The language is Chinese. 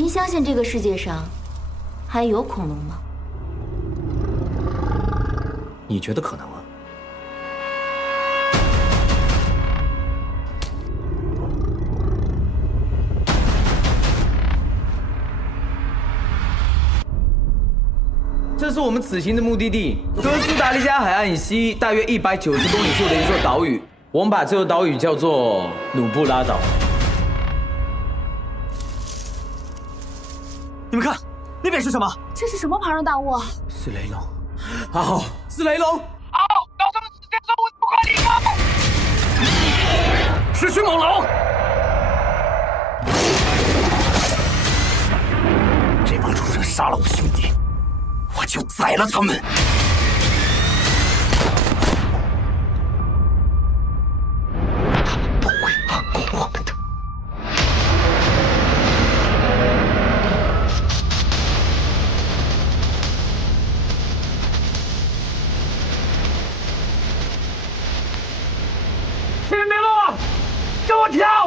您相信这个世界上还有恐龙吗？你觉得可能啊？这是我们此行的目的地——哥斯达黎加海岸以西大约190公里处的一座岛屿。我们把这座岛屿叫做努布拉岛。你们看，那边是什么？这是什么庞然大物啊？是雷龙。阿豪，是雷龙。阿豪，搞什么事情？说我不快离开！是迅猛龙！这帮畜生杀了我兄弟，我就宰了他们！不会放过我们的。听明了吗？给我跳！